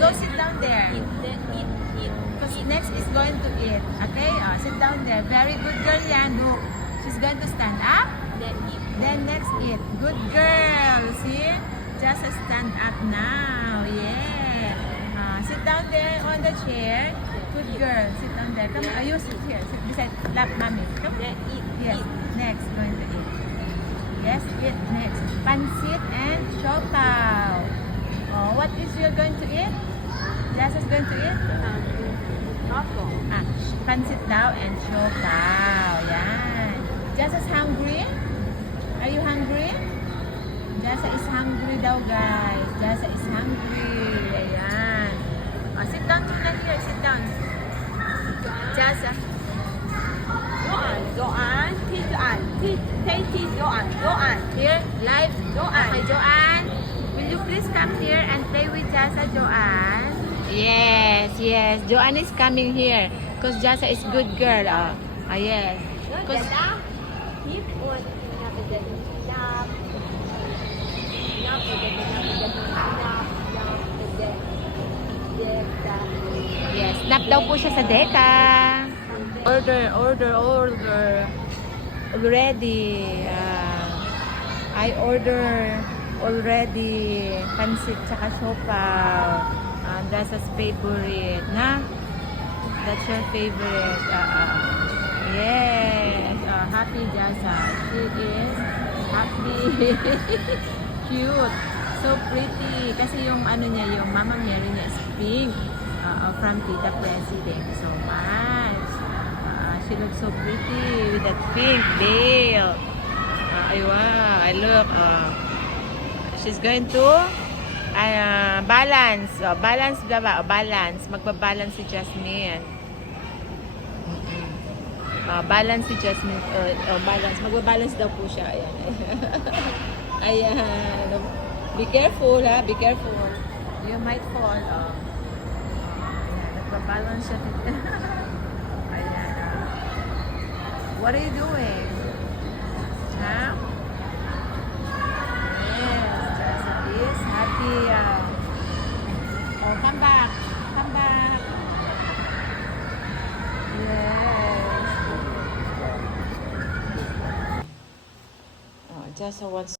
go sit down there. Eat, then eat. Because next is going to eat. Okay? Sit down there. Very good girl yan. Look. She's going to stand up. Then eat. Then next eat. Good girl. See? Just stand up now. Yeah. Sit down there on the chair. Good girl. Sit down there. Come on. You sit here. Sit beside lap mommy. Come. Then eat. Yes. Next. Going to eat. Yes. Eat next. Pansit and siopaw. Oh, what is you going to eat? Jasa's going to eat? Taco. Pansit daw and siopaw. Yan. Jasa's hungry? Are you hungry? Jasa is hungry daw, guys. Jasa is hungry. Ayan. Sit down muna here. Sit down. Jasa. Joanne. Teach Joanne. Teach Joanne. Joanne. Here, live. Joanne. Okay, Joanne. Will you please come here and play with Jasa, Joanne? Yes, yes. Joanne is coming here. Because Jasa is good girl. Yes. Because yes, nap daw po siya sa deka. Order. Already. I order already pansit tsaka siopaw. Jasa's favorite, na? That's your favorite. Yes. Happy Jasa. She is happy. Cute. So pretty. Kasi yung ano niya, yung Mama Mary niya is pink. From Tita Presi. Thank you so much. She looks so pretty with that pink veil. I look. She's going to balance. Balance ba? Balance. Magbabalance si Jasmine. Balance si Jasmine. Balance. Magbabalance daw po siya. Ayan. Ayan. Be careful, ha? Be careful. You might fall. Ayan. Nagbabalance siya. Ayan. What are you doing? Huh? Happy. Come back. Come back. Yes. Just wants